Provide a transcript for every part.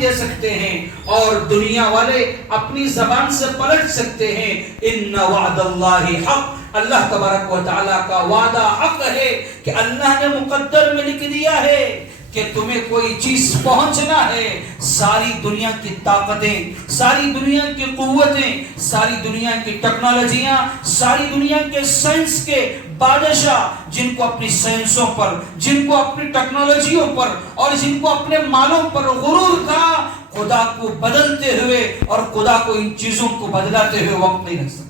دے سکتے ہیں اور دنیا والے اپنی زبان سے پلٹ سکتے ہیں. ان وعد اللہ حق، اللہ تبارک و تعالیٰ کا وعدہ حق ہے کہ اللہ نے مقدر میں لکھ دیا ہے کہ تمہیں کوئی چیز پہنچنا ہے. ساری دنیا کی طاقتیں، ساری دنیا کی قوتیں، ساری دنیا کی ٹیکنالوجیاں، ساری دنیا کے سائنس کے بادشاہ، جن کو اپنی سائنسوں پر، جن کو اپنی ٹیکنالوجیوں پر اور جن کو اپنے مالوں پر غرور تھا، خدا کو بدلتے ہوئے اور خدا کو ان چیزوں کو بدلاتے ہوئے وقت نہیں لگ سکتا.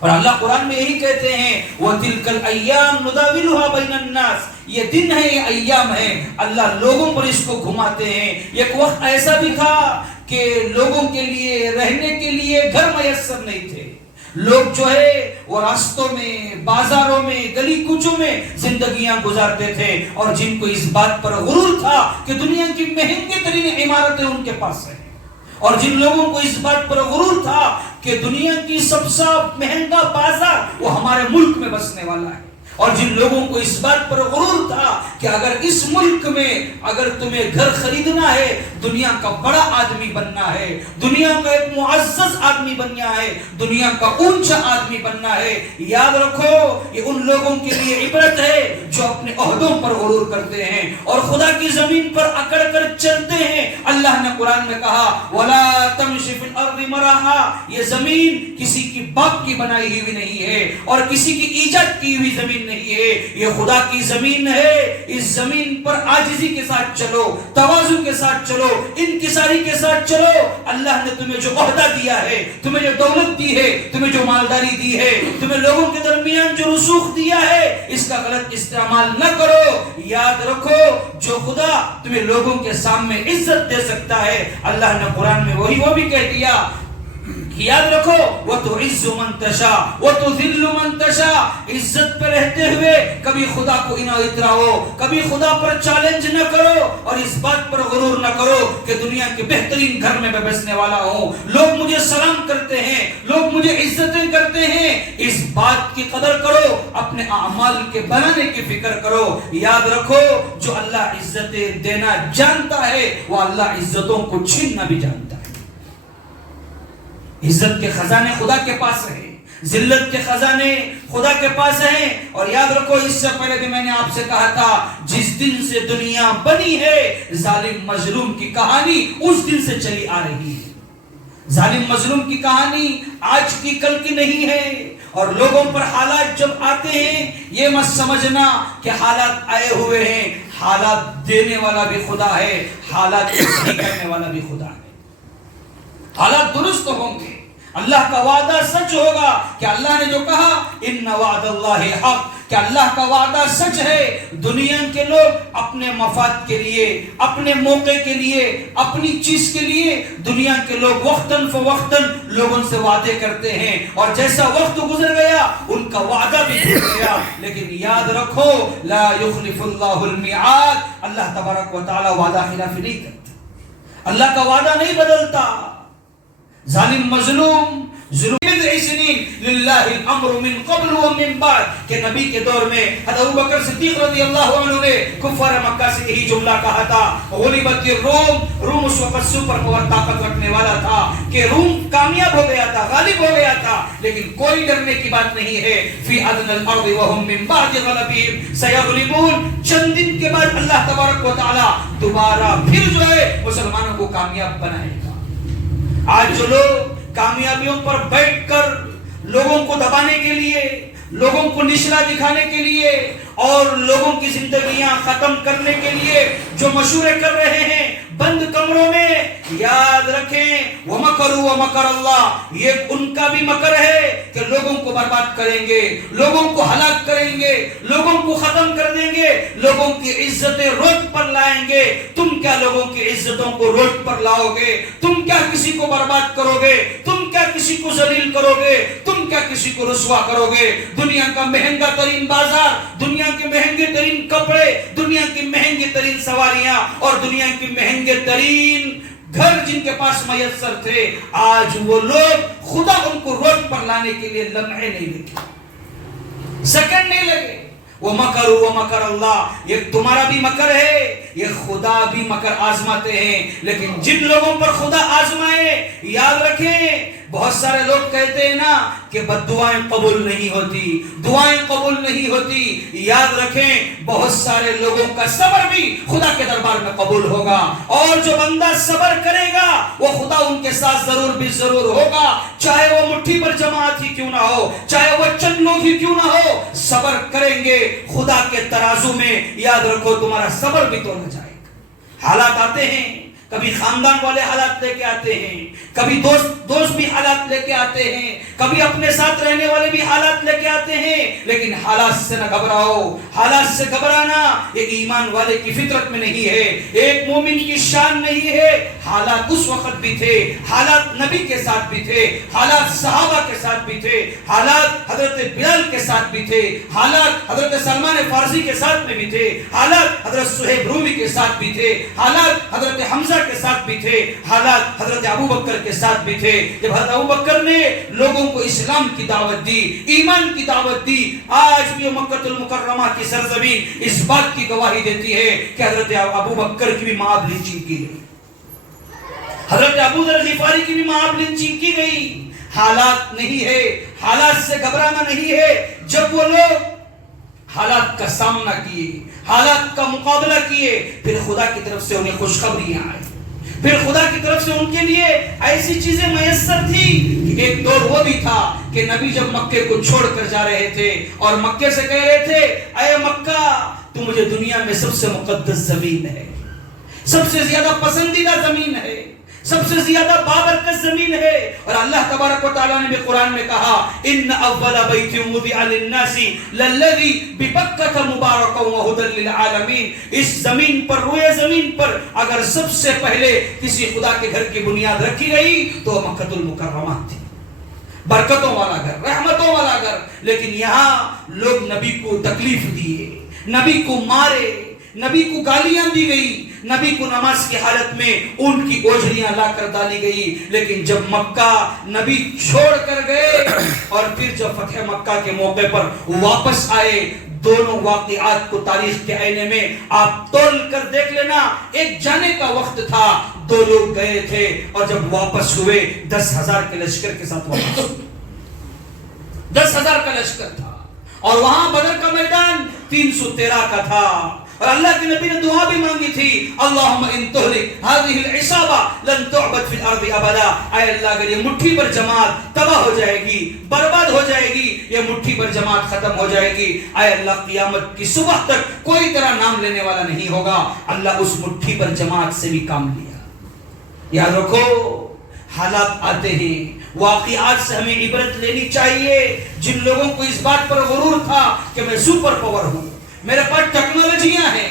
اور اللہ قرآن میں یہی کہتے ہیں وَتِلْكَ الْأَيَّامُ نُدَاوِلُهَا بَيْنَ النَّاسِ، یہ دن ہے، یہ ایام ہے، اللہ لوگوں پر اس کو گھماتے ہیں. ایک وقت ایسا بھی تھا کہ لوگوں کے لیے رہنے کے لیے گھر میسر نہیں تھے. لوگ جو ہے وہ راستوں میں، بازاروں میں، گلی کوچوں میں زندگیاں گزارتے تھے، اور جن کو اس بات پر غرور تھا کہ دنیا کی مہنگی ترین عمارتیں ان کے پاس ہیں، اور جن لوگوں کو اس بات پر غرور تھا کہ دنیا کی سب سے مہنگا بازار وہ ہمارے ملک میں بسنے والا ہے، اور جن لوگوں کو اس بات پر غرور تھا کہ اگر اس ملک میں اگر تمہیں گھر خریدنا ہے، دنیا کا بڑا آدمی بننا ہے، دنیا کا ایک معزز آدمی بننا ہے، دنیا کا اونچا آدمی بننا ہے، یاد رکھو یہ ان لوگوں کے لیے عبرت ہے جو اپنے عہدوں پر غرور کرتے ہیں اور خدا کی زمین پر اکڑ کر چلتے ہیں. اللہ نے قرآن میں کہا وَلَا تَمْشِ فِي الْأَرْضِ مَرَحًا، یہ زمین کسی کی باپ کی بنائی ہوئی نہیں ہے اور کسی کی ایجاد کی ہوئی زمین نہیں ہے، یہ خدا کی زمین ہے. اس زمین پر عاجزی کے ساتھ چلو، تواضع کے ساتھ چلو، انکساری کے ساتھ چلو. اللہ نے تمہیں جو عہدہ دیا ہے، تمہیں جو دولت دی ہے، تمہیں جو مالداری دی ہے، تمہیں لوگوں کے درمیان جو رسوخ دیا ہے، اس کا غلط استعمال نہ کرو. یاد رکھو جو خدا تمہیں لوگوں کے سامنے عزت دے سکتا ہے، اللہ نے قرآن میں وہ بھی کہہ دیا. یاد رکھو وَتُعِزُّ مَن تَشَاءُ وَتُذِلُّ مَن تَشَاءُ، عزت پہ رہتے ہوئے کبھی خدا کو اتراؤ، کبھی خدا پر چیلنج نہ کرو اور اس بات پر غرور نہ کرو کہ دنیا کے بہترین گھر میں بسنے والا ہوں، لوگ مجھے سلام کرتے ہیں، لوگ مجھے عزتیں کرتے ہیں. اس بات کی قدر کرو، اپنے اعمال کے بنانے کی فکر کرو. یاد رکھو جو اللہ عزتیں دینا جانتا ہے وہ اللہ عزتوں کو چھیننا بھی جانتا ہے. عزت کے خزانے خدا کے پاس ہیں، ذلت کے خزانے خدا کے پاس ہیں. اور یاد رکھو اس سے پہلے بھی میں نے آپ سے کہا تھا جس دن سے دنیا بنی ہے ظالم مظلوم کی کہانی اس دن سے چلی آ رہی ہے. ظالم مظلوم کی کہانی آج کی کل کی نہیں ہے. اور لوگوں پر حالات جب آتے ہیں یہ مت سمجھنا کہ حالات آئے ہوئے ہیں، حالات دینے والا بھی خدا ہے، حالات صحیح کرنے والا بھی خدا ہے. حالات درست ہوں گے، اللہ کا وعدہ سچ ہوگا کہ اللہ نے جو کہا ان وعد اللہ حق، کہ اللہ کا وعدہ سچ ہے. دنیا کے لوگ اپنے مفاد کے لیے، اپنے موقع کے لیے، اپنی چیز کے لیے دنیا کے لوگ وقتاً فوقتاً لوگوں سے وعدے کرتے ہیں، اور جیسا وقت گزر گیا ان کا وعدہ بھی ٹوٹ گیا. لیکن یاد رکھو لا یخلف اللہ المیعاد، اللہ تبارک و تعالی وعدہ خلافی نہیں کرتا، اللہ کا وعدہ نہیں بدلتا. ظالم مظلوم للہ الامر من قبل و من بعد، کہ نبی کے دور میں حضرت ابوبکر صدیق رضی اللہ عنہ نے کفار مکہ سے یہی جملہ کہا تھا غلبت الروم، روم اس وقت سپر پاور طاقت رکھنے والا تھا کہ روم کامیاب ہو گیا تھا، غالب ہو گیا تھا. لیکن کوئی ڈرنے کی بات نہیں ہے. فی ادنى الارض وهم من بعد غلبهم سيغلبون، چند دن کے بعد اللہ تبارک و تعالی دوبارہ پھر جو ہے مسلمانوں کو کامیاب بنائے گا. آج جو لوگ کامیابیوں پر بیٹھ کر لوگوں کو دبانے کے لیے، لوگوں کو نشلا دکھانے کے لیے اور لوگوں کی زندگیاں ختم کرنے کے لیے جو مشورے کر رہے ہیں بند کمروں میں، یاد رکھیں وَمَكَرُوا وَمَكَرَ اللَّهُ، یہ ان کا بھی مکر ہے کہ لوگوں کو برباد کریں گے، لوگوں کو ہلاک کریں گے، لوگوں کو ختم کر دیں گے، لوگوں کی عزتیں روڈ پر لائیں گے. تم کیا لوگوں کی عزتوں کو روڈ پر لاؤ گے؟ تم کیا کسی کو برباد کرو گے؟ تم کیا کسی کو ذلیل کرو گے؟ تم کیا کسی کو رسوا کرو گے؟ دنیا کا مہنگا ترین بازار، دنیا کے مہنگے ترین کپڑے، دنیا کی مہنگی ترین سواریاں اور دنیا کی مہنگے ترین گھر جن کے پاس میسر تھے، آج وہ لوگ خدا ان کو روڈ پر لانے کے لیے لمحے نہیں لگے، سیکنڈ نہیں لگے. وَمَكَرُوا وَمَكَرَ اللَّهُ، یہ تمہارا بھی مکر ہے، یہ خدا بھی مکر آزماتے ہیں، لیکن جن لوگوں پر خدا آزمائے یاد رکھیں، بہت سارے لوگ کہتے ہیں نا کہ بد دعائیں قبول نہیں ہوتی، دعائیں قبول نہیں ہوتی، یاد رکھیں بہت سارے لوگوں کا صبر بھی خدا کے دربار میں قبول ہوگا، اور جو بندہ صبر کرے گا وہ خدا ان کے ساتھ ضرور بھی ضرور ہوگا، چاہے وہ مٹھی پر جماعت ہی کیوں نہ ہو، چاہے وہ چند لوگ ہی کیوں نہ ہو، صبر کریں گے خدا کے ترازو میں، یاد رکھو تمہارا صبر بھی تولا جائے گا۔ حالات آتے ہیں، کبھی خاندان والے حالات لے کے آتے ہیں، کبھی دوست بھی حالات لے کے آتے ہیں، کبھی اپنے ساتھ رہنے والے بھی حالات لے کے آتے ہیں، لیکن حالات سے نہ گھبراؤ، حالات سے گھبرانا یہ ایمان والے کی فطرت میں نہیں ہے، ایک مومن کی شان نہیں ہے۔ حالات اس وقت بھی تھے، حالات نبی کے ساتھ بھی تھے، حالات صحابہ کے ساتھ بھی تھے، حالات حضرت بلال کے ساتھ بھی تھے، حالات حضرت سلمان فارسی کے ساتھ میں بھی تھے، حالات حضرت صہیب رومی کے ساتھ بھی تھے، حالات حضرت حمزہ کے ساتھ بھی تھے، حالات حضرت ابو بکر کے ساتھ بھی تھے۔ جب حضرت ابو بکر نے لوگوں کو اسلام کی دعوت دی، ایمان کی دعوت دی، آج بھی مکہ المکرمہ کی سرزمین اس بات کی گواہی دیتی ہے کہ حضرت ابو بکر کی بھی مآب لنچنگ کی گئی، حضرت ابو ذر غفاری کی بھی مآب لنچنگ کی گئی۔ حالات نہیں ہے، حالات سے گھبرانا نہیں ہے۔ جب وہ لوگ حالات کا سامنا کیے، حالات کا مقابلہ کیے، پھر خدا کی طرف سے انہیں خوشخبریاں آئی، پھر خدا کی طرف سے ان کے لیے ایسی چیزیں میسر تھی کہ ایک دور وہ بھی تھا کہ نبی جب مکے کو چھوڑ کر جا رہے تھے اور مکے سے کہہ رہے تھے اے مکہ تو مجھے دنیا میں سب سے مقدس زمین ہے، سب سے زیادہ پسندیدہ زمین ہے، سب سے زیادہ بابرکت زمین ہے۔ اور اللہ تبارک و تعالیٰ نے بھی قرآن میں کہا ان اول بیت وضع للناس للذی ببکۃ مبارکا وہدی للعالمین، اس زمین پر، روئے زمین پر اگر سب سے پہلے کسی خدا کے گھر کی بنیاد رکھی گئی تو مکہ المکرمہ تھی، برکتوں والا گھر، رحمتوں والا گھر۔ لیکن یہاں لوگ نبی کو تکلیف دیے، نبی کو مارے، نبی کو گالیاں دی گئی، نبی کو نماز کی حالت میں ان کی اوجھلیاں لا کر ڈالی گئی۔ لیکن جب مکہ نبی چھوڑ کر گئے اور پھر جب فتح مکہ کے موقع پر واپس آئے، دونوں واقعات کو تاریخ کے آئینے میں آپ تول کر دیکھ لینا، ایک جانے کا وقت تھا، دو لوگ گئے تھے اور جب واپس ہوئے 10,000 کے لشکر کے ساتھ واپس ہوئے، 10,000 کا لشکر تھا، اور وہاں بدر کا میدان 313 کا تھا، اور اللہ کے نبی نے دعا بھی مانگی تھی اللہم ان تہلک هذه العصابہ لن تعبد فی الارض ابدا، اے اللہ اگر یہ مٹھی پر جماعت تباہ ہو جائے گی، برباد ہو جائے گی، یہ مٹھی پر جماعت ختم ہو جائے گی، اے اللہ قیامت کی صبح تک کوئی تیرا نام لینے والا نہیں ہوگا۔ اللہ اس مٹھی پر جماعت سے بھی کام لیا۔ یاد رکھو حالات آتے ہیں، واقعات سے ہمیں عبرت لینی چاہیے۔ جن لوگوں کو اس بات پر غرور تھا کہ میں سپر پاور ہوں، میرے پاس ٹیکنالوجیاں ہیں،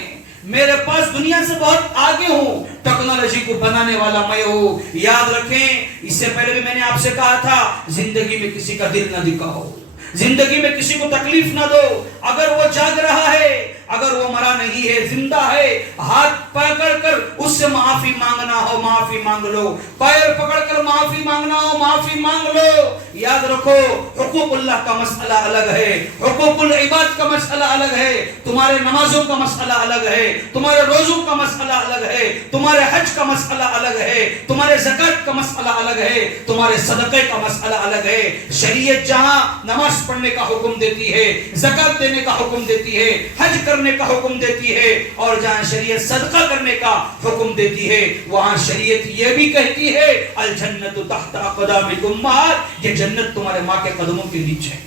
میرے پاس دنیا سے بہت آگے ہوں، ٹیکنالوجی کو بنانے والا میں ہوں، یاد رکھیں اس سے پہلے بھی میں نے آپ سے کہا تھا زندگی میں کسی کا دل نہ دکھاؤ، زندگی میں کسی کو تکلیف نہ دو۔ اگر وہ جاگ رہا ہے، اگر وہ مرا نہیں ہے، زندہ ہے، ہاتھ پکڑ کر اس سے معافی مانگنا ہو معافی مانگ لو، پیر پکڑ کر معافی مانگنا ہو معافی مانگ لو۔ یاد رکھو حقوق اللہ کا مسئلہ الگ ہے، حقوق العباد کا مسئلہ الگ ہے، تمہارے نمازوں کا مسئلہ الگ ہے، تمہارے روزوں کا مسئلہ الگ ہے، تمہارے حج کا مسئلہ الگ ہے، تمہارے زکوٰۃ کا مسئلہ الگ ہے، تمہارے صدقے کا مسئلہ الگ ہے۔ شریعت جہاں نماز پڑھنے کا حکم دیتی ہے، زکوٰۃ دینے کا حکم دیتی ہے، حج کرنے کا حکم دیتی ہے، اور جہاں شریعت صدقہ کرنے کا حکم دیتی ہے وہاں شریعت یہ بھی کہتی ہے الجنت تحت اقدام الامہات، یہ جنت تمہارے ماں کے قدموں کے نیچے ہے۔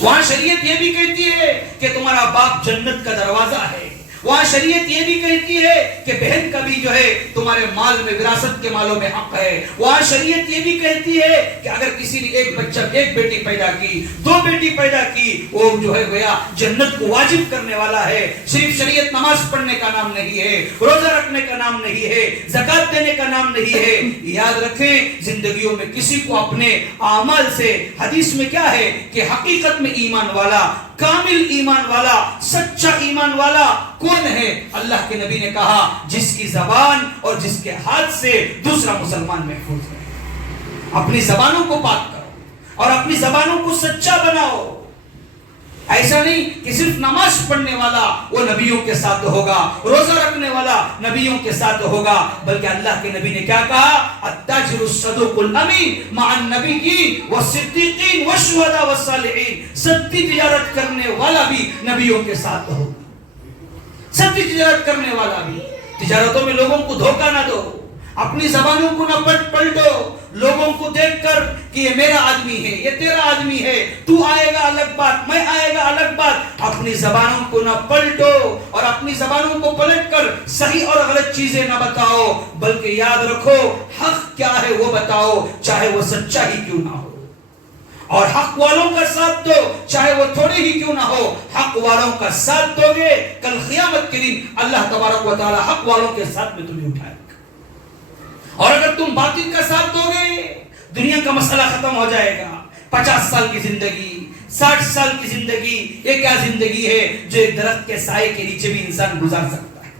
وہاں شریعت یہ بھی کہتی ہے کہ تمہارا باپ جنت کا دروازہ ہے۔ وہاں شریعت یہ بھی کہتی ہے کہ بہن کا بھی جو ہے تمہارے مال میں، وراثت کے مالوں میں حق ہے۔ وہاں شریعت یہ بھی کہتی ہے کہ اگر کسی نے ایک بچہ، ایک بیٹی پیدا کی، 2 بیٹی پیدا کی، وہ جو ہے گویا جنت کو واجب کرنے والا ہے۔ صرف شریعت نماز پڑھنے کا نام نہیں ہے، روزہ رکھنے کا نام نہیں ہے، زکوٰۃ دینے کا نام نہیں ہے۔ یاد رکھیں زندگیوں میں کسی کو اپنے اعمال سے، حدیث میں کیا ہے کہ حقیقت میں ایمان والا، کامل ایمان والا، سچا ایمان والا کون ہے؟ اللہ کے نبی نے کہا جس کی زبان اور جس کے ہاتھ سے دوسرا مسلمان محفوظ ہے۔ اپنی زبانوں کو پاک کرو اور اپنی زبانوں کو سچا بناؤ۔ ایسا نہیں کہ صرف نماز پڑھنے والا وہ نبیوں کے ساتھ ہوگا، روزہ رکھنے والا نبیوں کے ساتھ ہوگا، بلکہ اللہ کے نبی نے کیا کہا؟ التاجر الصدوق الامین مع النبیین والصدیقین والشہداء والصالحین، سچی تجارت کرنے والا بھی نبیوں کے ساتھ ہوگا، سچی تجارت کرنے والا بھی۔ تجارتوں میں لوگوں کو دھوکہ نہ دو، اپنی زبانوں کو نہ پلٹو، لوگوں کو دیکھ کر کہ یہ میرا آدمی ہے، یہ تیرا آدمی ہے، تو آئے گا الگ بات، میں آئے گا الگ بات۔ اپنی زبانوں کو نہ پلٹو اور اپنی زبانوں کو پلٹ کر صحیح اور غلط چیزیں نہ بتاؤ، بلکہ یاد رکھو حق کیا ہے وہ بتاؤ، چاہے وہ سچا ہی کیوں نہ ہو، اور حق والوں کا ساتھ دو چاہے وہ تھوڑی ہی کیوں نہ ہو۔ حق والوں کا ساتھ دو گے، کل قیامت کے دن اللہ تبارک و تعالی حق والوں کے ساتھ میں تمہیں اٹھائے گا، اور اگر تم باطل کا ساتھ دو گے دنیا کا مسئلہ ختم ہو جائے گا۔ 50 سال کی زندگی، 60 سال کی زندگی، یہ کیا زندگی ہے جو ایک درخت کے سائے کے نیچے بھی انسان گزار سکتا ہے؟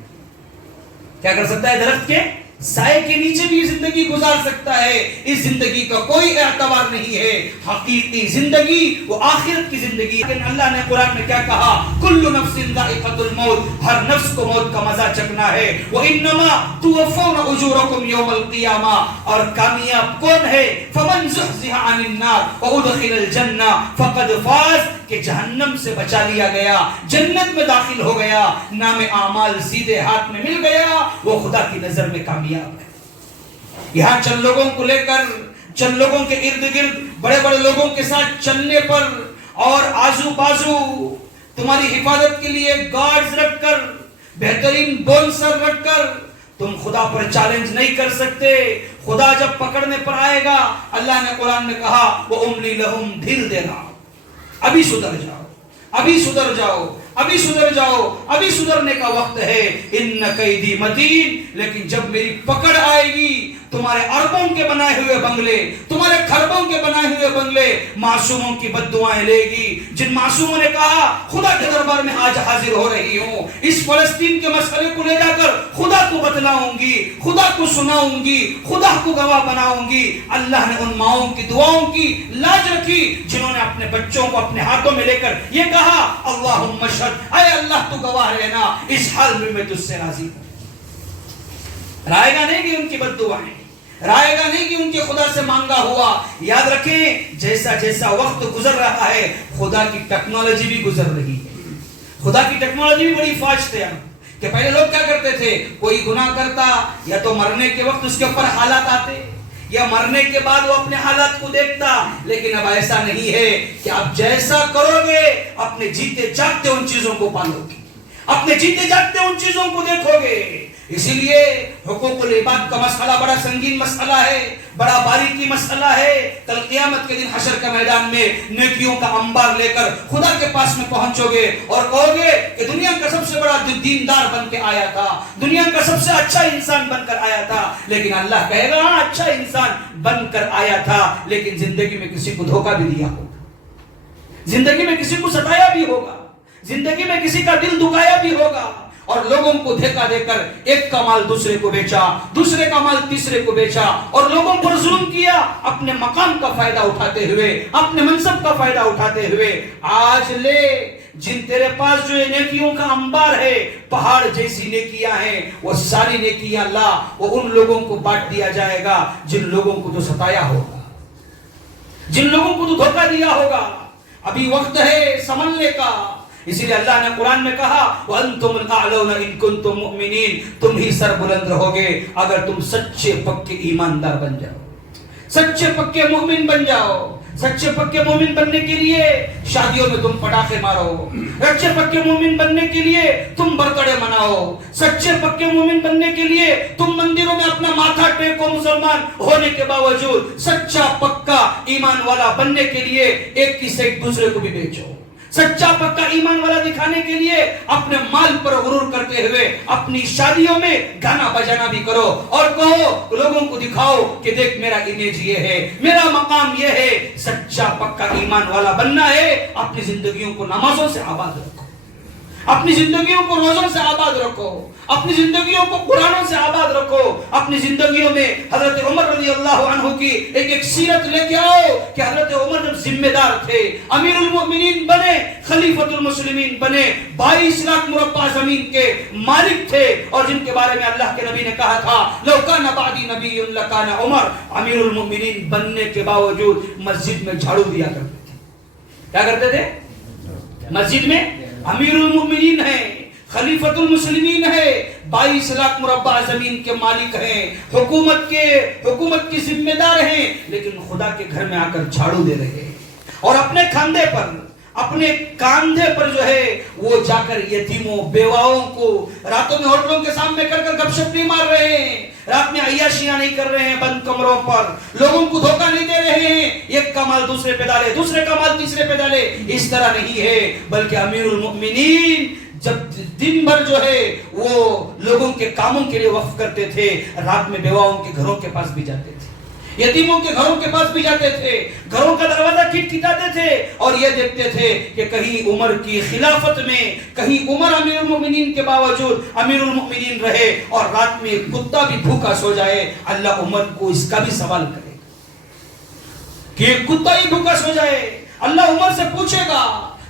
کیا کر سکتا ہے؟ درخت کے سائے کے نیچے بھی زندگی گزار سکتا ہے۔ اس زندگی کا کوئی اعتبار نہیں ہے۔ حقیقی زندگی وہ آخرت کی زندگی۔ لیکن اللہ نے قرآن میں کیا کہا؟ کل نفس ذائقۃ الموت، ہر نفس کو موت کا مزہ چکھنا ہے۔ وَإِنَّمَا تُوَفَّوْنَ أُجُورَكُمْ يَوْمَ الْقِيَامَةِ، اور کامیاب کون ہے؟ فَمَنْ زُحْزِحَ عَنِ النَّارِ وَأُدْخِلَ الْجَنَّةَ فَقَدْ فَازَ، کہ جہنم سے بچا لیا گیا، جنت میں داخل ہو گیا، نام اعمال سیدھے ہاتھ میں مل گیا، وہ خدا کی نظر میں کامیاب ہے۔ یہاں چند لوگوں کو لے کر، چند لوگوں کے ارد گرد بڑے بڑے لوگوں کے ساتھ چلنے پر اور آزو بازو تمہاری حفاظت کے لیے گارڈز رکھ کر، بہترین بونسر رکھ کر تم خدا پر چیلنج نہیں کر سکتے۔ خدا جب پکڑنے پر آئے گا، اللہ نے قرآن میں کہا وَأُمْلِي لَهُمْ، ڈھیل دینا، ابھی سدھر جاؤ، ابھی سدھر جاؤ، ابھی سدھر جاؤ، ابھی سدھرنے کا وقت ہے۔ ان کیدی متین، لیکن جب میری پکڑ آئے گی، تمہارے اربوں کے بنائے ہوئے بنگلے، تمہارے خربوں کے بنائے ہوئے بنگلے معصوموں کی بد دعائیں لے گی، جن معصوموں نے کہا خدا کے دربار میں آج حاضر ہو رہی ہوں، اس فلسطین کے مسئلے کو لے جا کر خدا کو بتلاؤں گی، خدا کو سناؤں گی، خدا کو گواہ بناؤں گی۔ اللہ نے ان ماؤں کی دعاؤں کی لاج رکھی جنہوں نے اپنے بچوں کو اپنے ہاتھوں میں لے کر یہ کہا اللہم اشہد، اے اللہ تو گواہ رہنا، اس حال میں میں تجھ سے راضی ہوں۔ رائے گا نہیں کہ ان کی بد دعائیں، رائے گا نہیں کہ ان کے خدا سے مانگا ہوا۔ یاد رکھیں جیسا جیسا وقت گزر رہا ہے، خدا کی ٹیکنالوجی بھی گزر رہی ہے، خدا کی ٹیکنالوجی بھی بڑی فاسٹ ہے۔ کہ پہلے لوگ کیا کرتے تھے؟ کوئی گناہ کرتا یا تو مرنے کے وقت اس کے اوپر حالات آتے، یا مرنے کے بعد وہ اپنے حالات کو دیکھتا، لیکن اب ایسا نہیں ہے کہ آپ جیسا کرو گے اپنے جیتے جاگتے ان چیزوں کو پالو گے، اپنے جیتے جاگتے ان چیزوں کو دیکھو گے۔ اسی لیے حقوق العباد کا مسئلہ بڑا سنگین مسئلہ ہے، بڑا باریکی مسئلہ ہے۔ کل قیامت کے دن حشر کے میدان میں نیکیوں کا انبار لے کر خدا کے پاس میں پہنچو گے اور کہو گے کہ دنیا کا سب سے بڑا دیندار بن کے آیا تھا، دنیا کا سب سے اچھا انسان بن کر آیا تھا، لیکن اللہ کہے گا ہاں اچھا انسان بن کر آیا تھا، لیکن زندگی میں کسی کو دھوکہ بھی دیا ہوگا، زندگی میں کسی کو ستایا بھی ہوگا، زندگی میں کسی کا دل دکھایا بھی ہوگا، اور لوگوں کو دھوکہ دے کر ایک کا مال دوسرے کو بیچا، دوسرے کا مال تیسرے کو بیچا، اور لوگوں پر ظلم کیا اپنے مقام کا فائدہ اٹھاتے ہوئے، اپنے منصب کا فائدہ اٹھاتے ہوئے۔ آج لے جن تیرے پاس جو نیکیوں کا انبار ہے، پہاڑ جیسی نیکیاں ہیں، وہ ساری نیکیاں لا، وہ ان لوگوں کو بانٹ دیا جائے گا جن لوگوں کو تو ستایا ہوگا، جن لوگوں کو تو دھوکہ دیا ہوگا۔ ابھی وقت ہے سنبھلنے کا، اسی لیے اللہ نے قرآن میں کہا وَأَنْتُمُ الْأَعْلَوْنَ إِن كُنتُم مُؤْمِنِينَ، تم ہی سر بلند رہو گے اگر تم سچے پکے ایماندار بن جاؤ، سچے پکے مومن بن جاؤ۔ سچے پکے مومن بننے کے لیے شادیوں میں تم پٹاخے مارو، سچے پکے مومن بننے کے لیے تم برتڑے مناؤ، سچے پکے مومن بننے کے لیے تم مندروں میں اپنا ماتھا ٹیکو، مسلمان ہونے کے باوجود سچا پکا ایمان والا بننے کے لیے ایک کی سے ایک دوسرے کو بھی بیچو، سچا پکا ایمان والا دکھانے کے لیے اپنے مال پر غرور کرتے ہوئے اپنی شادیوں میں گانا بجانا بھی کرو، اور کہو لوگوں کو دکھاؤ کہ دیکھ میرا امیج یہ ہے، میرا مقام یہ ہے۔ سچا پکا ایمان والا بننا ہے، اپنی زندگیوں کو نمازوں سے آباد رکھو، اپنی زندگیوں کو روزوں سے آباد رکھو، اپنی زندگیوں کو قرآنوں سے آباد رکھو، اپنی زندگیوں میں حضرت عمر رضی اللہ عنہ کی ایک سیرت لے کے آؤ کہ حضرت عمر جب ذمہ دار تھے، امیر المؤمنین بنے، خلیفۃ المسلمین بنے، 22 لاکھ مربع زمین کے مالک تھے، اور جن کے بارے میں اللہ کے نبی نے کہا تھا لو کان بعدی نبی لکان عمر، امیر المؤمنین بننے کے باوجود مسجد میں جھاڑو دیا کرتے تھے۔ کیا کرتے تھے؟ مسجد میں امیر المؤمنین ہیں، خلیفۃ المسلمین ہے، 22 لاکھ مربع زمین کے مالک ہیں، حکومت کی ذمہ دار ہیں، لیکن خدا کے گھر میں آ کر جھاڑو دے رہے ہیں، اور اپنے کاندھے پر جو ہے وہ جا کر یتیموں بیواؤں کو راتوں میں ہوٹلوں کے سامنے کر گپ شپ نہیں مار رہے ہیں، رات میں عیاشیاں نہیں کر رہے ہیں بند کمروں پر، لوگوں کو دھوکہ نہیں دے رہے ہیں، ایک کا مال دوسرے پہ ڈالے، دوسرے کا مال تیسرے پہ ڈالے، اس طرح نہیں ہے، بلکہ امیر المؤمنین جب دن بھر جو ہے وہ لوگوں کے کاموں کے لیے وقف کرتے تھے، رات میں بیواؤں کے گھروں کے پاس بھی جاتے تھے، یتیموں کے گھروں کے پاس بھی جاتے تھے، گھروں کا دروازہ کھٹکھٹاتے تھے، اور یہ دیکھتے تھے کہ کہیں عمر کی خلافت میں، کہیں عمر امیر المؤمنین کے باوجود امیر المؤمنین رہے اور رات میں کتا بھی بھوکا سو جائے، اللہ عمر کو اس کا بھی سوال کرے کہ کتا ہی بھوکا سو جائے، اللہ عمر سے پوچھے گا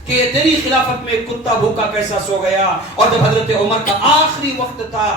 کہ تیری خلافت میں کتا بھوکا کیسا سو گیا۔ اور جب حضرت عمر کا آخری وقت تھا،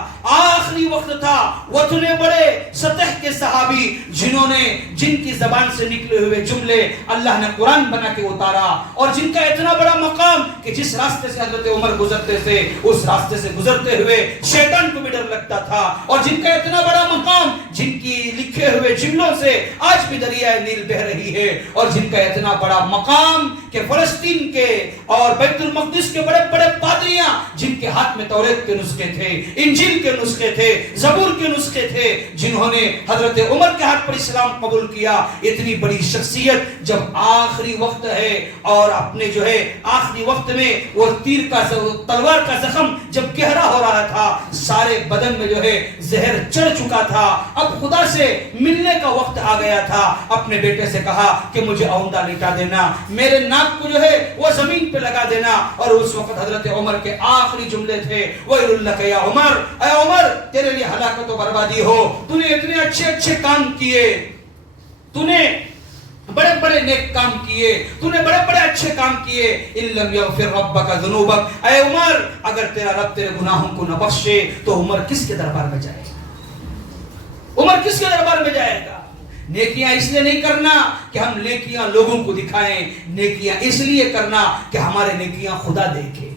وہ اتنے بڑے سطح کے صحابی جن کی زبان سے نکلے ہوئے جملے اللہ نے قرآن بنا کے اتارا، اور جن کا اتنا بڑا مقام کہ جس راستے سے حضرت عمر گزرتے تھے اس راستے سے گزرتے ہوئے شیطان کو بھی ڈر لگتا تھا، اور جن کا اتنا بڑا مقام، جن کی لکھے ہوئے جملوں سے آج بھی دریائے نیل بہ رہی ہے، اور جن کا اتنا بڑا مقام کہ فلسطین کے اور بیت المقدس کے بڑے بڑے پادریاں جن کے ہاتھ میں توریت کے نسخے تھے، انجیل کے نسخے تھے، زبور کے نسخے تھے، جنہوں نے حضرت عمر کے ہاتھ پر اسلام قبول کیا، اتنی بڑی شخصیت جب آخری وقت ہے اور اپنے جو ہے آخری وقت میں وہ تلوار کا زخم جب گہرا ہو رہا تھا، سارے بدن میں جو ہے زہر چڑھ چکا تھا، اب خدا سے ملنے کا وقت آ گیا تھا، اپنے بیٹے سے کہا کہ مجھے عمدہ لٹا دینا، میرے ناک کو جو ہے وہ زمین پہ لگا دینا، اور اس وقت حضرت عمر کے آخری جملے تھے وَيْلٌ لَكَ يَا عمر، اے عمر تیرے لیے ہلاکت و بربادی ہو، تو نے اتنے اچھے کام کیے، تو نے بڑے بڑے نیک کام کیے، تو نے بڑے بڑے اچھے کام کیے، إِن لَمْ يَغْفِرْ رَبَّكَ ذُنُوبَكَ، اے عمر اگر تیرا رب تیرے گناہوں کو نہ بخشے تو عمر کس کے دربار میں جائے گا؟ عمر کس کے دربار میں جائے گا؟ نیکیاں اس لیے نہیں کرنا کہ ہم نیکیاں لوگوں کو دکھائیں، نیکیاں اس لیے کرنا کہ ہمارے نیکیاں خدا دیکھے۔